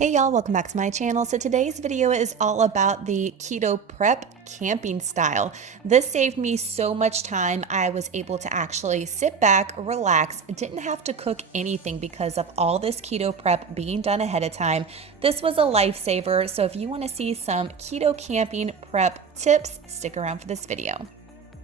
Hey y'all, welcome back to my channel. So today's video is all about the keto prep camping style. This saved me so much time. I was able to actually sit back, relax, didn't have to cook anything because of all this keto prep being done ahead of time. This was a lifesaver. So if you want to see some keto camping prep tips, stick around for this video.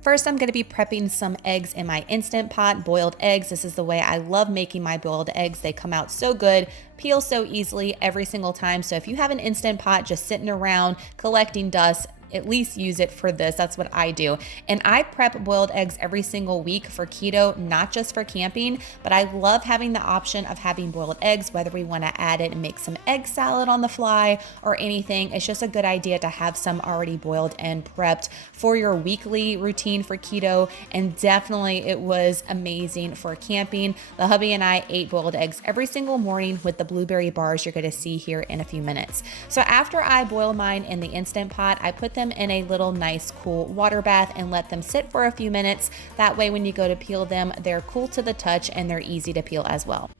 First, I'm going to be prepping some eggs in my Instant Pot, boiled eggs. This is the way I love making my boiled eggs. They come out so good, peel so easily every single time. So if you have an Instant Pot just sitting around collecting dust, at least use it for this. That's what I do. And I prep boiled eggs every single week for keto, not just for camping, but I love having the option of having boiled eggs, whether we want to add it and make some egg salad on the fly or anything. It's just a good idea to have some already boiled and prepped for your weekly routine for keto. And definitely it was amazing for camping. The hubby and I ate boiled eggs every single morning with the blueberry bars you're going to see here in a few minutes. So after I boil mine in the Instant Pot, I put them in a little nice cool water bath and let them sit for a few minutes. That way when you go to peel them, they're cool to the touch and they're easy to peel as well.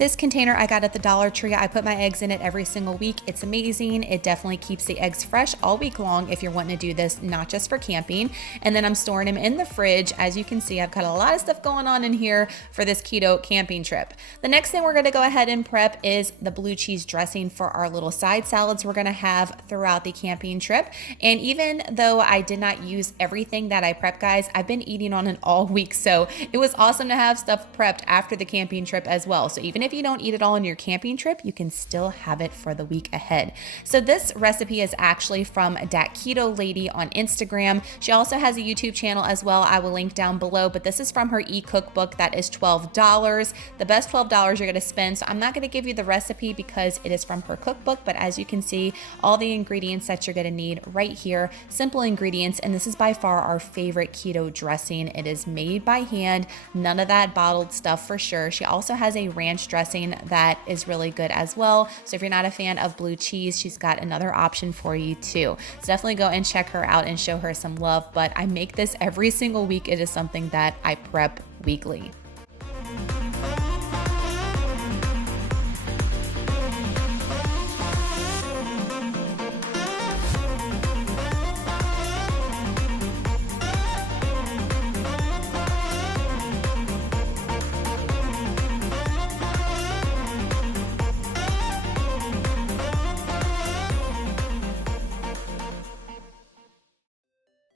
This container I got at the Dollar Tree. I put my eggs in it every single week. It's amazing. It definitely keeps the eggs fresh all week long if you're wanting to do this, not just for camping. And then I'm storing them in the fridge. As you can see, I've got a lot of stuff going on in here for this keto camping trip. The next thing we're gonna go ahead and prep is the blue cheese dressing for our little side salads we're gonna have throughout the camping trip. And even though I did not use everything that I prepped, guys, I've been eating on it all week. So it was awesome to have stuff prepped after the camping trip as well. So even if you don't eat it all on your camping trip, you can still have it for the week ahead. So this recipe is actually from that keto lady on Instagram. She also has a YouTube channel as well. I will link down below, but this is from her e-cookbook that is $12, the best $12 you're going to spend. So I'm not going to give you the recipe because it is from her cookbook, but as you can see, all the ingredients that you're going to need right here, simple ingredients. And this is by far our favorite keto dressing. It is made by hand, none of that bottled stuff for sure. She also has a ranch dressing that is really good as well. So if you're not a fan of blue cheese, she's got another option for you too. So definitely go and check her out and show her some love. But I make this every single week. It is something that I prep weekly.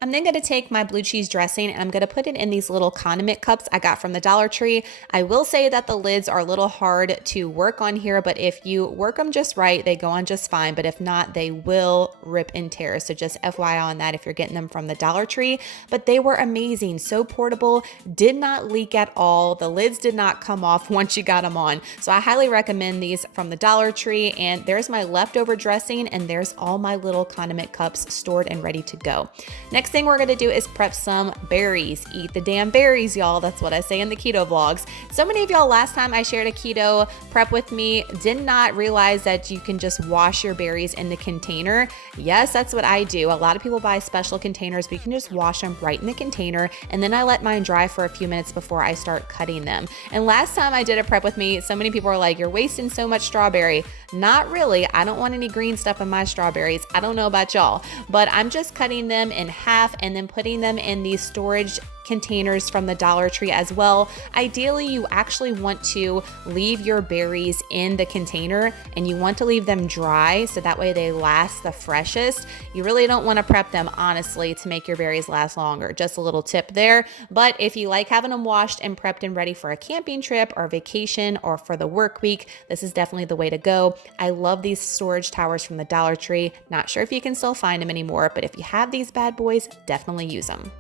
I'm then going to take my blue cheese dressing and I'm going to put it in these little condiment cups I got from the Dollar Tree. I will say that the lids are a little hard to work on here, but if you work them just right, they go on just fine. But if not, they will rip and tear. So just FYI on that if you're getting them from the Dollar Tree. But they were amazing, so portable, did not leak at all. The lids did not come off once you got them on. So I highly recommend these from the Dollar Tree. And there's my leftover dressing and there's all my little condiment cups stored and ready to go. Next thing we're gonna do is prep some berries. Eat the damn berries, y'all. That's what I say in the keto vlogs. So many of y'all last time I shared a keto prep with me did not realize that you can just wash your berries in the container. Yes, that's what I do. A lot of people buy special containers, but you can just wash them right in the container. And then I let mine dry for a few minutes before I start cutting them. And last time I did a prep with me, so many people were like, you're wasting so much strawberry. Not really. I don't want any green stuff in my strawberries. I don't know about y'all, but I'm just cutting them in half and then putting them in these storage containers from the Dollar Tree as well. Ideally, you actually want to leave your berries in the container and you want to leave them dry so that way they last the freshest. You really don't want to prep them, honestly, to make your berries last longer. Just a little tip there. But if you like having them washed and prepped and ready for a camping trip or vacation or for the work week, this is definitely the way to go. I love these storage towers from the Dollar Tree. Not sure if you can still find them anymore, but if you have these bad boys, definitely use them.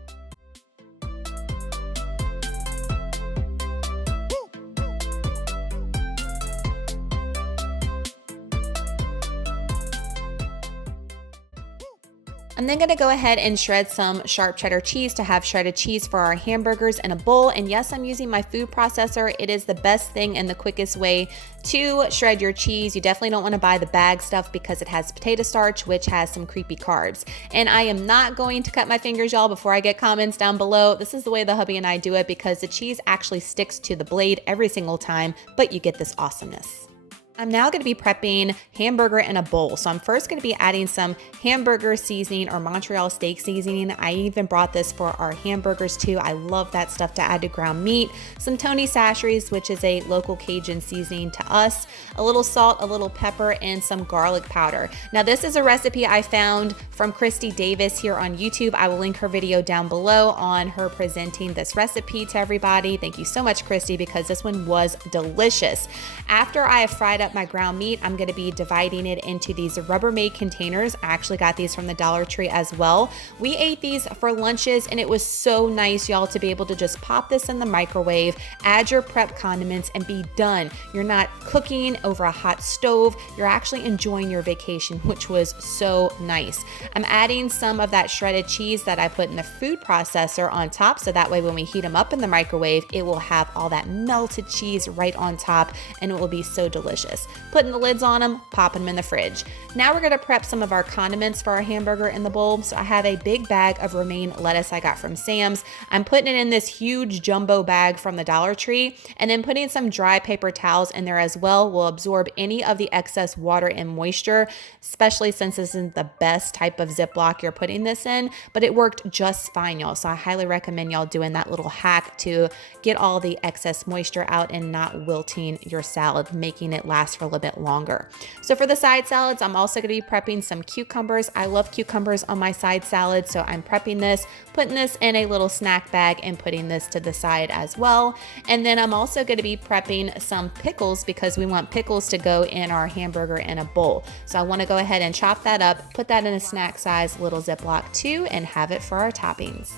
I'm then gonna go ahead and shred some sharp cheddar cheese to have shredded cheese for our hamburgers in a bowl. And yes, I'm using my food processor. It is the best thing and the quickest way to shred your cheese. You definitely don't wanna buy the bag stuff because it has potato starch, which has some creepy carbs. And I am not going to cut my fingers, y'all, before I get comments down below. This is the way the hubby and I do it because the cheese actually sticks to the blade every single time, but you get this awesomeness. I'm now going to be prepping hamburger in a bowl. So I'm first going to be adding some hamburger seasoning or Montreal steak seasoning. I even brought this for our hamburgers too. I love that stuff to add to ground meat. Some Tony Chachere's, which is a local Cajun seasoning to us, a little salt, a little pepper, and some garlic powder. Now this is a recipe I found from Kristi Davis here on YouTube. I will link her video down below on her presenting this recipe to everybody. Thank you so much, Kristi, because this one was delicious. After I have fried up my ground meat, I'm going to be dividing it into these Rubbermaid containers. I actually got these from the Dollar Tree as well. We ate these for lunches and it was so nice, y'all, to be able to just pop this in the microwave, add your prep condiments, and be done. You're not cooking over a hot stove. You're actually enjoying your vacation, which was so nice. I'm adding some of that shredded cheese that I put in the food processor on top, so that way when we heat them up in the microwave, it will have all that melted cheese right on top and it will be so delicious. Putting the lids on them, popping them in the fridge. Now we're gonna prep some of our condiments for our hamburger in the bowl. So I have a big bag of romaine lettuce I got from Sam's. I'm putting it in this huge jumbo bag from the Dollar Tree, and then putting some dry paper towels in there as well will absorb any of the excess water and moisture, especially since this isn't the best type of Ziploc you're putting this in, but it worked just fine, y'all. So I highly recommend y'all doing that little hack to get all the excess moisture out and not wilting your salad, making it last for a little bit longer. So for the side salads, I'm also going to be prepping some cucumbers. I love cucumbers on my side salad, so I'm prepping this, putting this in a little snack bag and putting this to the side as well. And then I'm also going to be prepping some pickles because we want pickles to go in our hamburger in a bowl. So I want to go ahead and chop that up, put that in a snack size little Ziploc too, and have it for our toppings.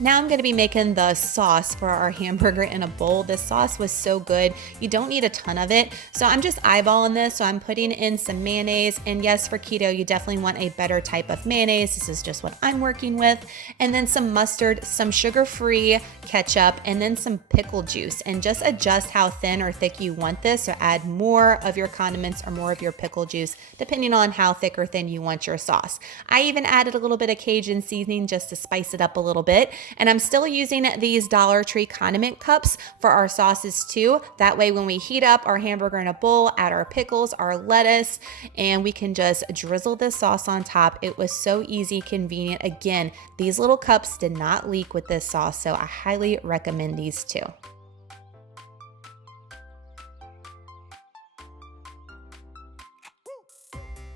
Now I'm going to be making the sauce for our hamburger in a bowl. This sauce was so good. You don't need a ton of it. So I'm just eyeballing this. So I'm putting in some mayonnaise. And yes, for keto, you definitely want a better type of mayonnaise. This is just what I'm working with. And then some mustard, some sugar-free ketchup, and then some pickle juice. And just adjust how thin or thick you want this. So add more of your condiments or more of your pickle juice, depending on how thick or thin you want your sauce. I even added a little bit of Cajun seasoning just to spice it up a little bit. And I'm still using these Dollar Tree condiment cups for our sauces too. That way when we heat up our hamburger in a bowl, add our pickles, our lettuce, and we can just drizzle this sauce on top. It was so easy, convenient. Again, these little cups did not leak with this sauce, so I highly recommend these too.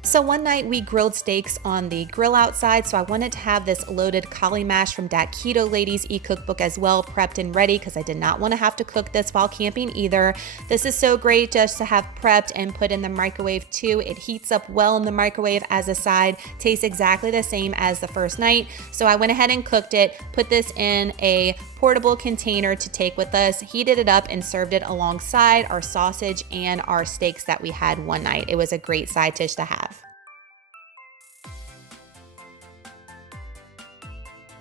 So one night we grilled steaks on the grill outside, so I wanted to have this loaded cauli mash from that Keto Ladies e-cookbook as well prepped and ready because I did not want to have to cook this while camping either. This is so great just to have prepped and put in the microwave too. It heats up well in the microwave as a side, tastes exactly the same as the first night. So I went ahead and cooked it, put this in a portable container to take with us, heated it up and served it alongside our sausage and our steaks that we had one night. It was a great side dish to have.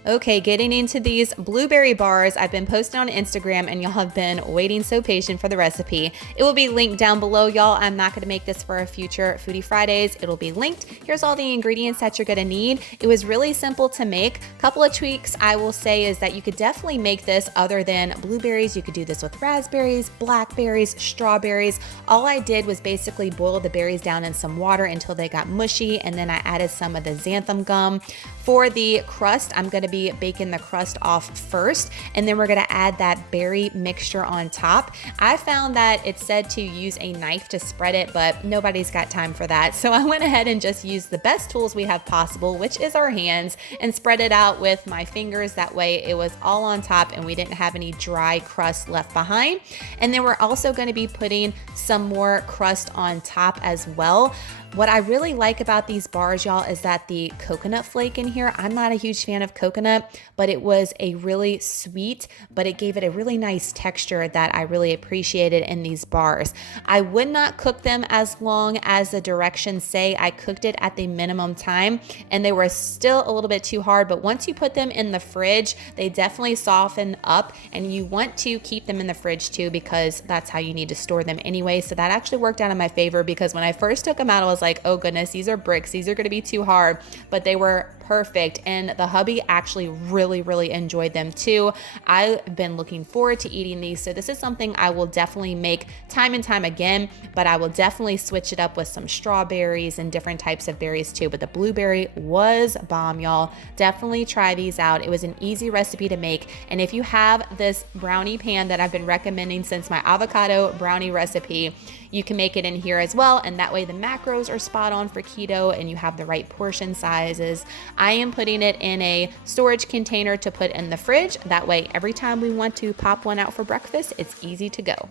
Okay, getting into these blueberry bars. I've been posting on Instagram and y'all have been waiting so patient for the recipe. It will be linked down below, y'all. I'm not gonna make this for a future Foodie Fridays. It'll be linked. Here's all the ingredients that you're gonna need. It was really simple to make. Couple of tweaks I will say is that you could definitely make this other than blueberries. You could do this with raspberries, blackberries, strawberries. All I did was basically boil the berries down in some water until they got mushy, and then I added some of the xanthan gum. For the crust, I'm gonna be be baking the crust off first, and then we're gonna add that berry mixture on top. I found that it said to use a knife to spread it, but nobody's got time for that. So I went ahead and just used the best tools we have possible, which is our hands, and spread it out with my fingers. That way it was all on top and we didn't have any dry crust left behind. And then we're also gonna be putting some more crust on top as well. What I really like about these bars, y'all, is that the coconut flake in here, I'm not a huge fan of coconut, but it was a really sweet, but it gave it a really nice texture that I really appreciated in these bars. I would not cook them as long as the directions say. I cooked it at the minimum time and they were still a little bit too hard, but once you put them in the fridge, they definitely soften up, and you want to keep them in the fridge too, because that's how you need to store them anyway. So that actually worked out in my favor, because when I first took them out, I was like, oh goodness, these are bricks. These are going to be too hard, but they were perfect. And the hubby actually really enjoyed them too. I've been looking forward to eating these. So this is something I will definitely make time and time again, but I will definitely switch it up with some strawberries and different types of berries too. But the blueberry was bomb, y'all. Definitely try these out. It was an easy recipe to make. And if you have this brownie pan that I've been recommending since my avocado brownie recipe, you can make it in here as well. And that way the macros are spot on for keto and you have the right portion sizes. I am putting it in a storage container to put in the fridge. That way, every time we want to pop one out for breakfast, it's easy to go.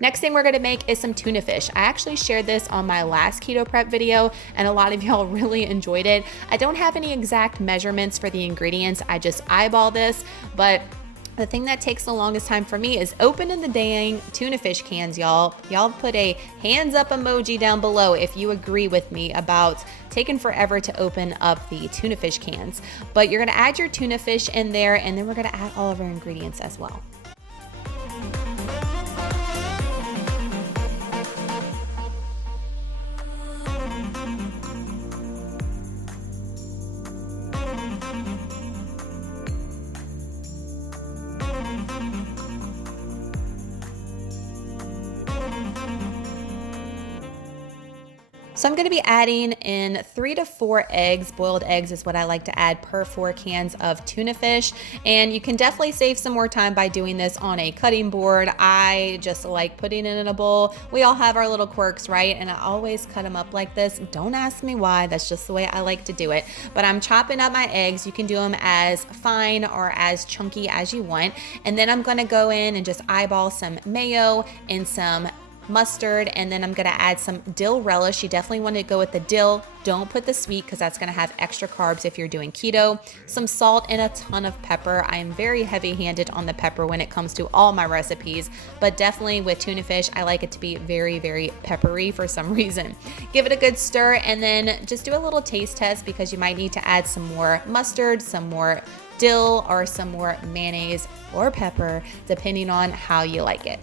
Next thing we're gonna make is some tuna fish. I actually shared this on my last keto prep video and a lot of y'all really enjoyed it. I don't have any exact measurements for the ingredients. I just eyeball this, but the thing that takes the longest time for me is opening the dang tuna fish cans, y'all. Y'all put a hands up emoji down below if you agree with me about taking forever to open up the tuna fish cans. But you're gonna add your tuna fish in there, and then we're gonna add all of our ingredients as well. So I'm going to be adding in 3 to 4 eggs. Boiled eggs is what I like to add per 4 cans of tuna fish. And you can definitely save some more time by doing this on a cutting board. I just like putting it in a bowl. We all have our little quirks, right? And I always cut them up like this. Don't ask me why. That's just the way I like to do it. But I'm chopping up my eggs. You can do them as fine or as chunky as you want. And then I'm going to go in and just eyeball some mayo and some mustard, and then I'm gonna add some dill relish. You definitely want to go with the dill. Don't put the sweet, because that's gonna have extra carbs if you're doing keto. Some salt and a ton of pepper. I am very heavy-handed on the pepper when it comes to all my recipes, but definitely with tuna fish, I like it to be very peppery for some reason. Give it a good stir, and then just do a little taste test, because you might need to add some more mustard, some more dill, or some more mayonnaise or pepper, depending on how you like it.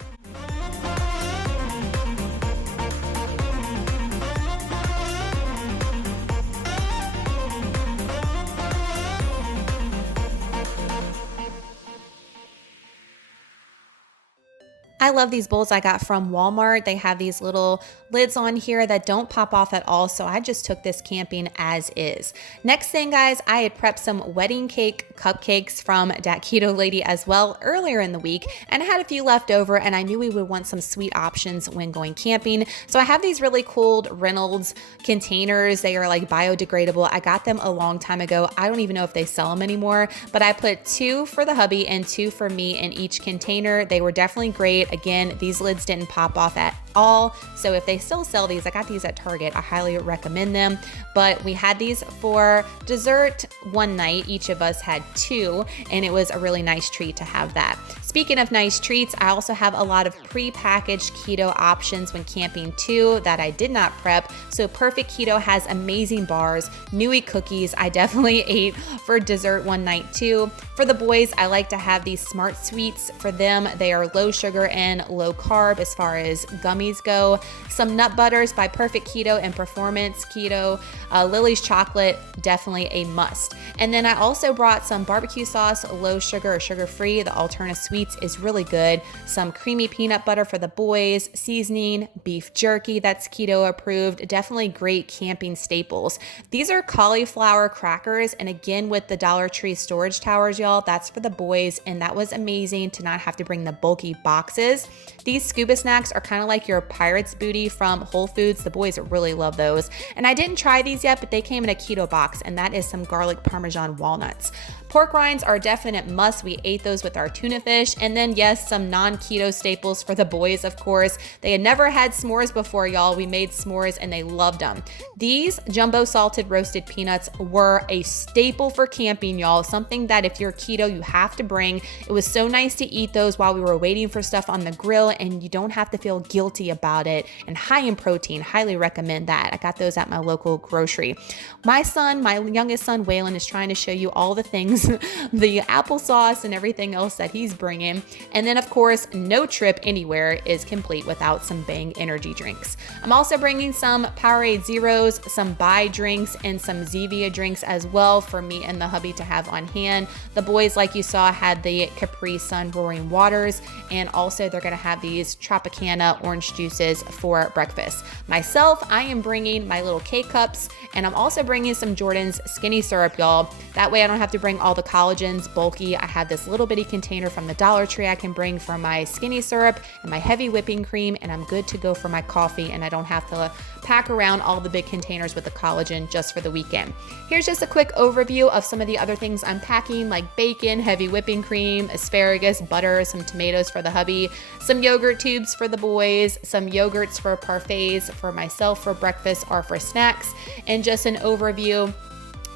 I love these bowls I got from Walmart. They have these little lids on here that don't pop off at all, so I just took this camping as is. Next thing, guys, I had prepped some wedding cake cupcakes from Dat Keto Lady as well earlier in the week, and I had a few left over, and I knew we would want some sweet options when going camping. So I have these really cool Reynolds containers. They are like biodegradable. I got them a long time ago. I don't even know if they sell them anymore, but I put 2 for the hubby and 2 for me in each container. They were definitely great. Again, these lids didn't pop off at all. So if they still sell these, I got these at Target. I highly recommend them. But we had these for dessert one night. Each of us had 2, and it was a really nice treat to have that. Speaking of nice treats, I also have a lot of pre-packaged keto options when camping too that I did not prep. So Perfect Keto has amazing bars. Nui Cookies, I definitely ate for dessert one night too. For the boys, I like to have these Smart Sweets for them. They are low sugar and low carb as far as gummy gummies go. Some nut butters by Perfect Keto and Performance Keto. Lily's chocolate, definitely a must. And then I also brought some barbecue sauce, low sugar or sugar-free. The Alterna Sweets is really good. Some creamy peanut butter for the boys, seasoning, beef jerky that's keto approved. Definitely great camping staples. These are cauliflower crackers, and again with the Dollar Tree storage towers, y'all, that's for the boys, and that was amazing to not have to bring the bulky boxes. These scuba snacks are kind of like your pirate's booty from Whole Foods. The boys really love those. And I didn't try these yet, but they came in a keto box, and that is some garlic parmesan walnuts. Pork rinds are a definite must. We ate those with our tuna fish. And then yes, some non-keto staples for the boys, of course. They had never had s'mores before, y'all. We made s'mores and they loved them. These jumbo salted roasted peanuts were a staple for camping, y'all. Something that if you're keto, you have to bring. It was so nice to eat those while we were waiting for stuff on the grill, and you don't have to feel guilty about it. And high in protein, highly recommend that. I got those at my local grocery. My youngest son, Waylon, is trying to show you all the things, the applesauce and everything else that he's bringing. And then of course, no trip anywhere is complete without some Bang energy drinks. I'm also bringing some Powerade Zeros, some Bai drinks, and some Zevia drinks as well for me and the hubby to have on hand. The boys, like you saw, had the Capri Sun Roaring Waters, and also they're gonna have these Tropicana orange juices for breakfast. Myself, I am bringing my little K-Cups, and I'm also bringing some Jordan's skinny syrup, y'all. That way I don't have to bring all the collagens bulky. I have this little bitty container from the Dollar Tree I can bring for my skinny syrup and my heavy whipping cream, and I'm good to go for my coffee, and I don't have to pack around all the big containers with the collagen just for the weekend. Here's just a quick overview of some of the other things I'm packing, like bacon, heavy whipping cream, asparagus, butter, some tomatoes for the hubby, some yogurt tubes for the boys, some yogurts for parfaits for myself for breakfast or for snacks, and just an overview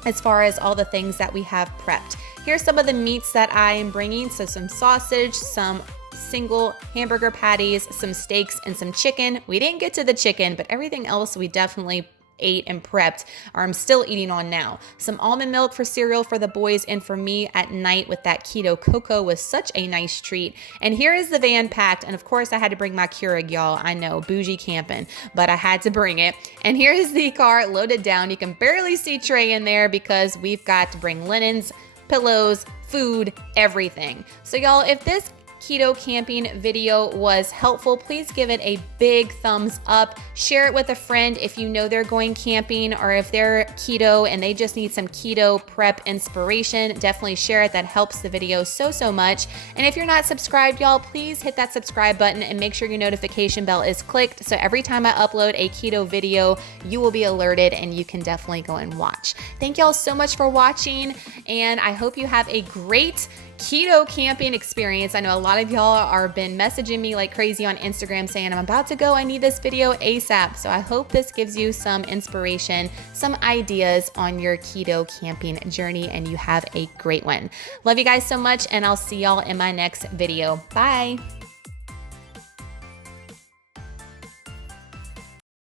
as far as all the things that we have prepped. Here's some of the meats that I am bringing. So some sausage, some single hamburger patties, some steaks, and some chicken. We didn't get to the chicken, but everything else we definitely ate and prepped, or I'm still eating on now. Some almond milk for cereal for the boys, and for me at night with that keto cocoa was such a nice treat. And here is the van packed, and of course I had to bring my Keurig, y'all. I know, bougie camping, but I had to bring it. And here is the car loaded down. You can barely see Trey in there because we've got to bring linens, pillows, food, everything. So y'all, if this keto camping video was helpful, please give it a big thumbs up. Share it with a friend if you know they're going camping, or if they're keto and they just need some keto prep inspiration. Definitely share it. That helps the video so much. And if you're not subscribed, y'all, please hit that subscribe button and make sure your notification bell is clicked, so every time I upload a keto video, you will be alerted and you can definitely go and watch. Thank y'all so much for watching, and I hope you have a great keto camping experience. I know a lot of y'all are been messaging me like crazy on Instagram saying, I'm about to go, I need this video ASAP. So I hope this gives you some inspiration, some ideas on your keto camping journey, and you have a great one. Love you guys so much, and I'll see y'all in my next video. Bye.